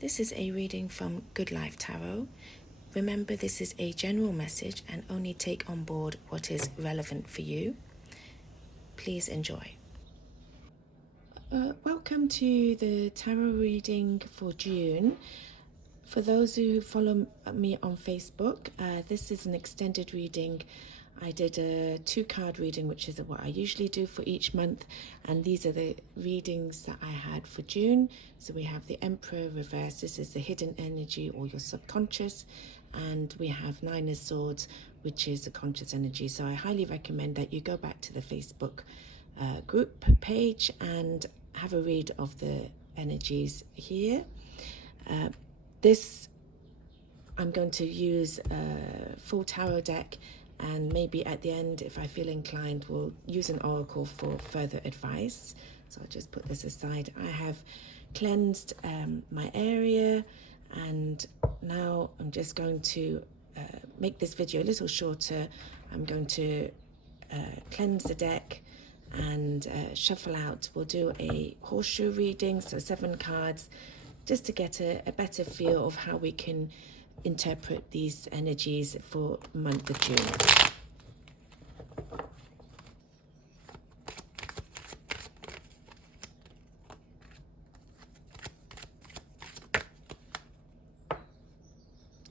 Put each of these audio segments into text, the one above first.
This is a reading from Good Life Tarot. Remember, this is a general message and only take on board what is relevant for you. Please enjoy. Welcome to the tarot reading for June. For those who follow me on Facebook, this is an extended reading. I did a 2-card reading, which is what I usually do for each month, and these are the readings that I had for June. So we have the Emperor reverse, this is the hidden energy or your subconscious, and we have 9 of Swords, which is the conscious energy. So I highly recommend that you go back to the Facebook group page and have a read of the energies here. This I'm going to use a full tarot deck, and maybe at the end, if I feel inclined, we'll use an oracle for further advice. So I'll just put this aside. I have cleansed my area, and now I'm just going to make this video a little shorter. I'm going to cleanse the deck and shuffle out. We'll do a horseshoe reading, so 7 cards, just to get a better feel of how we can interpret these energies for the month of June.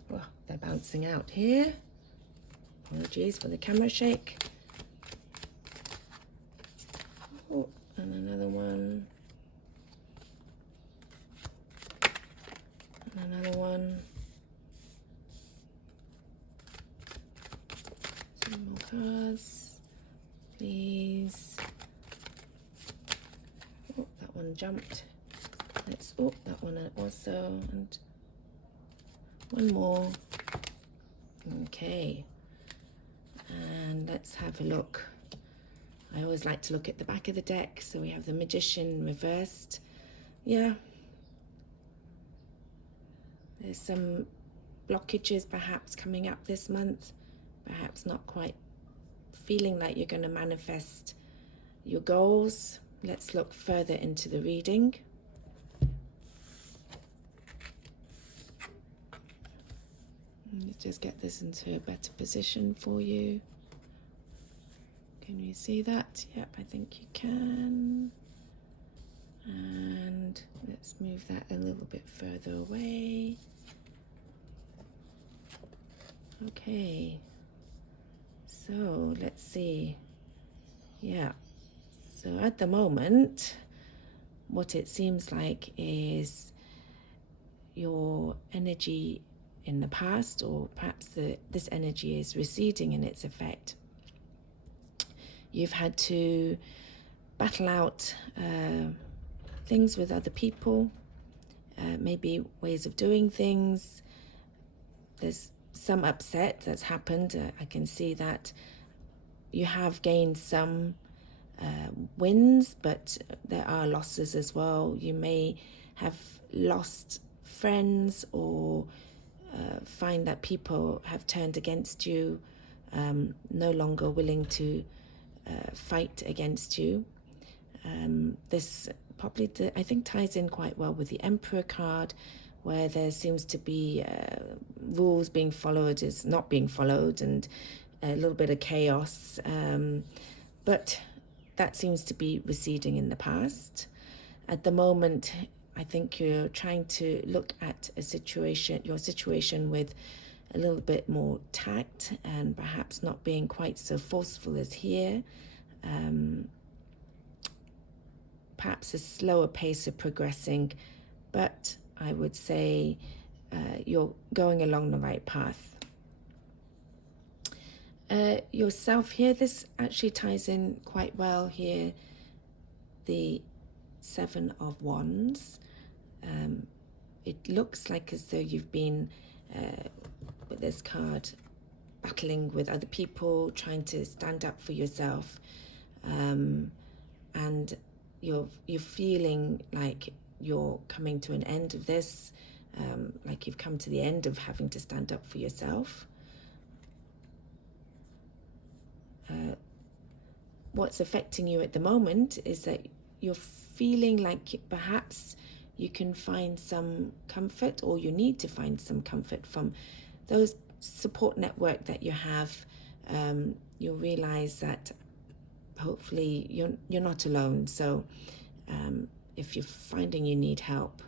Well, they're bouncing out here. Apologies for the camera shake. Oh, and another one. And another one. Some more cards, please. Oh, that one jumped. Oh, that one also, and one more. Okay, and let's have a look. I always like to look at the back of the deck. So we have the Magician reversed. Yeah, there's some blockages perhaps coming up this month. Perhaps not quite feeling like you're going to manifest your goals. Let's look further into the reading. Let's just get this into a better position for you. Can you see that? Yep, I think you can. And let's move that a little bit further away. Okay. So let's see. Yeah. So at the moment, what it seems like is your energy in the past, or perhaps this energy is receding in its effect. You've had to battle out things with other people, maybe ways of doing things. There's some upset that's happened. I can see that you have gained some wins, but there are losses as well. You may have lost friends, or find that people have turned against you, no longer willing to fight against you. This probably, I think, ties in quite well with the Emperor card, where there seems to be rules being followed is not being followed, and a little bit of chaos. But that seems to be receding in the past. At the moment, I think you're trying to look at your situation with a little bit more tact, and perhaps not being quite so forceful as here. Perhaps a slower pace of progressing, but I would say you're going along the right path. Yourself here, this actually ties in quite well here, the 7 of Wands. It looks like as though you've been, with this card, battling with other people, trying to stand up for yourself, and you're feeling like you're coming to an end of this, like you've come to the end of having to stand up for yourself. What's affecting you at the moment is that you're feeling like perhaps you can find some comfort, or you need to find some comfort from those support network that you have. You'll realize that hopefully you're not alone. So if you're finding you need help,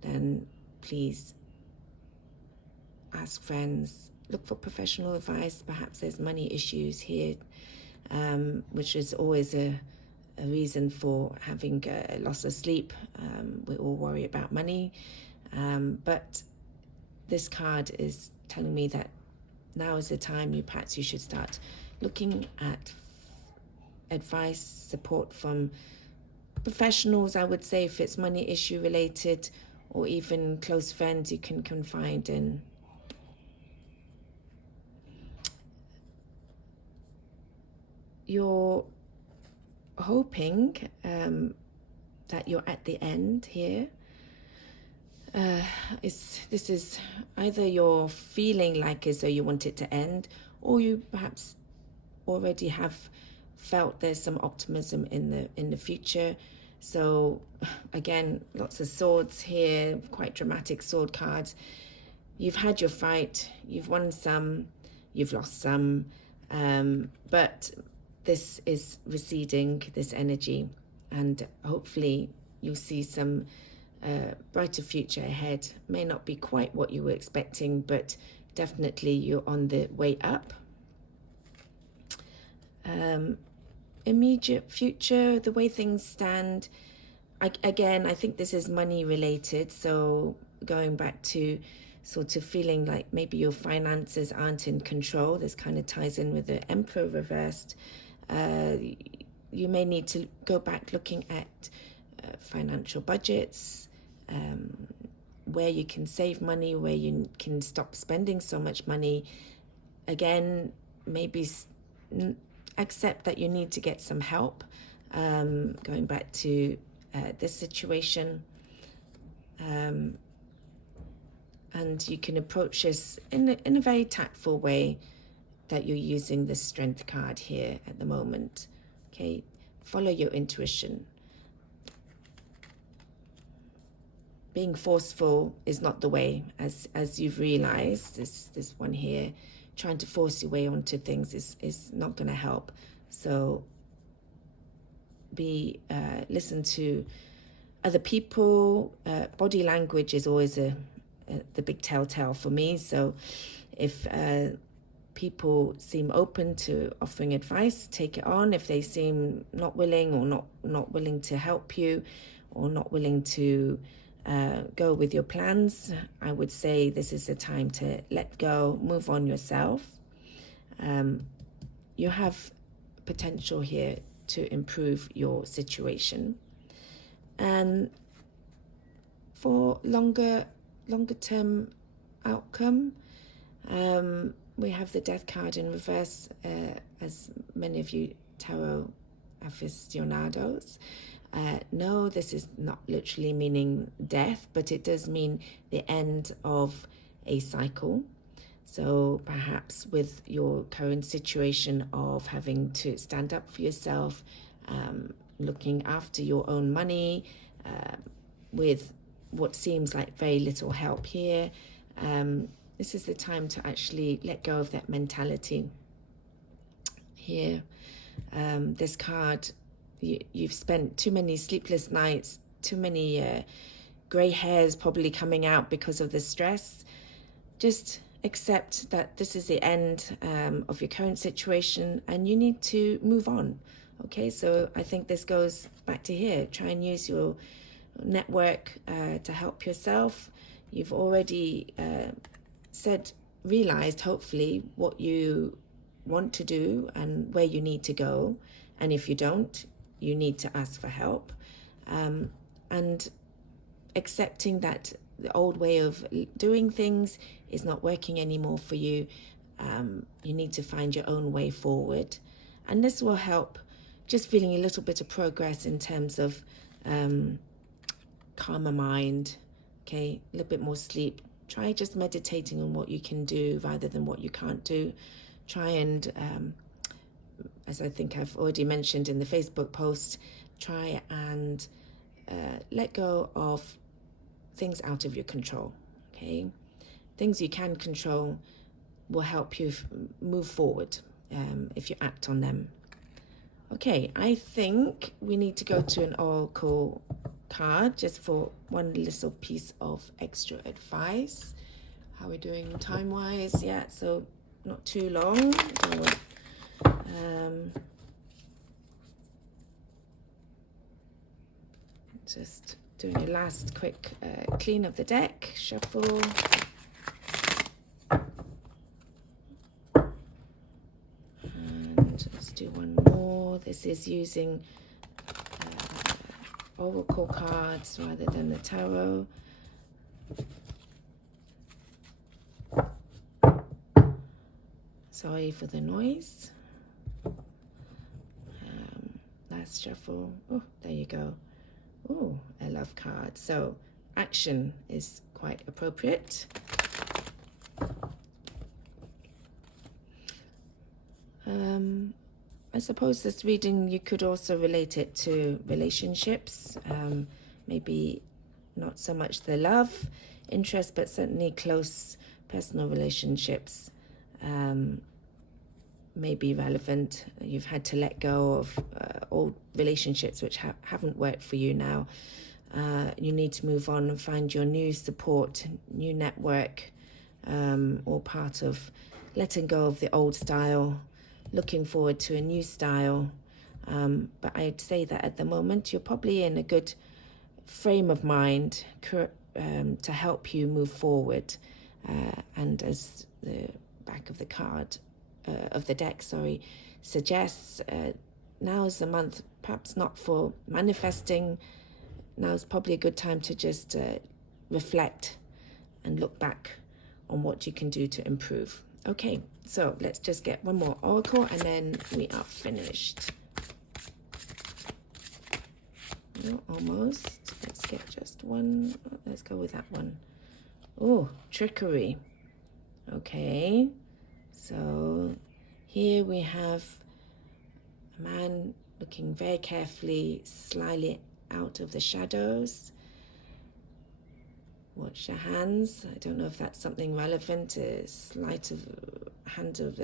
then please ask friends, look for professional advice. Perhaps there's money issues here, which is always a reason for having a loss of sleep. We all worry about money, but this card is telling me that now is the time perhaps you should start looking at advice, support from professionals. I would say if it's money issue related, or even close friends you can confide in. You're hoping that you're at the end here. This is either you're feeling like as though you want it to end, or you perhaps already have felt there's some optimism in the future. So again, lots of swords here, quite dramatic sword cards. You've had your fight, you've won some, you've lost some, but this is receding, this energy, and hopefully you'll see some brighter future ahead. May not be quite what you were expecting, but definitely you're on the way up. Immediate future, the way things stand, I think this is money related. So going back to sort of feeling like maybe your finances aren't in control. This kind of ties in with the Emperor reversed. You may need to go back looking at financial budgets, where you can save money, where you can stop spending so much money. Again, maybe accept that you need to get some help. Going back to this situation, and you can approach this in a very tactful way, that you're using the Strength card here at the moment. Okay, follow your intuition. Being forceful is not the way, as you've realized. This one here, trying to force your way onto things is not going to help. So listen to other people. Body language is always the big telltale for me. So if people seem open to offering advice, take it on. If they seem not willing, or not willing to help you, or not willing to go with your plans, I would say this is the time to let go, move on yourself. You have potential here to improve your situation. And for longer term outcome, we have the Death card in reverse, as many of you tarot aficionados know. This is not literally meaning death, but it does mean the end of a cycle. So perhaps with your current situation of having to stand up for yourself, looking after your own money, with what seems like very little help here, this is the time to actually let go of that mentality here. This card, you've spent too many sleepless nights, too many grey hairs probably coming out because of the stress. Just accept that this is the end of your current situation, and you need to move on. Okay, so I think this goes back to here. Try and use your network to help yourself. You've already realized hopefully what you want to do and where you need to go, and if you don't, you need to ask for help, and accepting that the old way of doing things is not working anymore for you. You need to find your own way forward, and this will help. Just feeling a little bit of progress in terms of calmer mind, okay, a little bit more sleep. Try just meditating on what you can do rather than what you can't do. Try and, as I think I've already mentioned in the Facebook post, try and let go of things out of your control. Okay, things you can control will help you move forward if you act on them. Okay, I think we need to go to an oracle card just for one little piece of extra advice. How are we doing time-wise? Yeah, so not too long. So, just doing a last quick clean of the deck, shuffle. And let's do one more. This is using oracle cards rather than the tarot. Sorry for the noise. Last shuffle. Oh, there you go. Oh, a love card. So action is quite appropriate. I suppose this reading, you could also relate it to relationships. Maybe not so much the love interest, but certainly close personal relationships may be relevant. You've had to let go of old relationships which haven't worked for you now. You need to move on and find your new support, new network, or part of letting go of the old style, looking forward to a new style. But I'd say that at the moment you're probably in a good frame of mind to help you move forward. And as the back of the card, of the deck, suggests, now is the month, perhaps not for manifesting. Now is probably a good time to just reflect and look back on what you can do to improve. Okay, so let's just get one more oracle and then we are finished. No, almost. Let's get just one. Let's go with that one. Oh, trickery. Okay, so here we have a man looking very carefully, slyly out of the shadows. Watch your hands. I don't know if that's something relevant. A sleight of hand of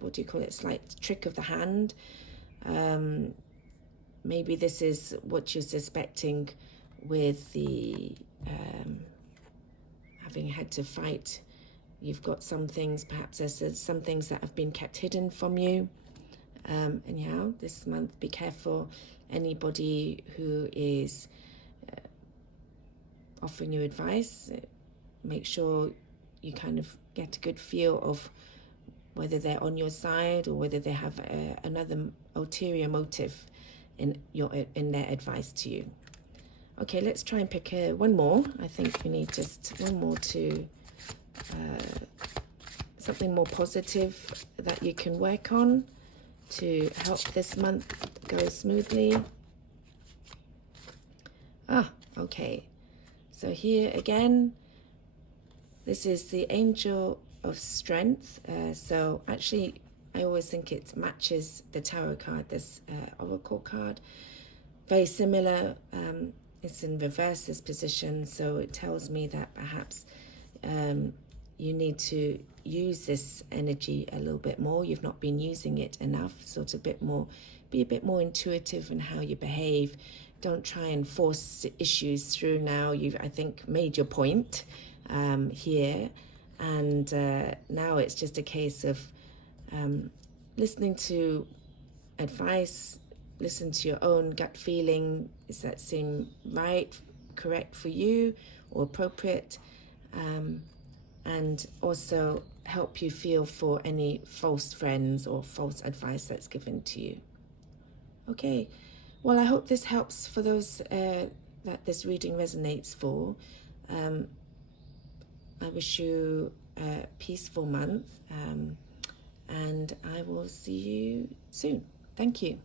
what do you call it? Slight trick of the hand. Maybe this is what you're suspecting with the having had to fight. You've got some things, perhaps there's some things that have been kept hidden from you. Anyhow, this month, be careful. Anybody who is offering you advice, make sure you kind of get a good feel of whether they're on your side or whether they have another ulterior motive in their advice to you. Okay, let's try and pick one more. I think we need just one more to something more positive that you can work on to help this month go smoothly. Okay. So here again, this is the Angel of Strength. So actually, I always think it matches the tarot card, this oracle card. Very similar. It's in reverse, this position. So it tells me that perhaps you need to use this energy a little bit more. You've not been using it enough. Sort of be a bit more intuitive in how you behave. Don't try and force issues through now. You've, I think, made your point here. And now it's just a case of listening to advice, listen to your own gut feeling. Does that seem right, correct for you, or appropriate? And also help you feel for any false friends or false advice that's given to you. Okay. Well, I hope this helps for those that this reading resonates for. I wish you a peaceful month, and I will see you soon. Thank you.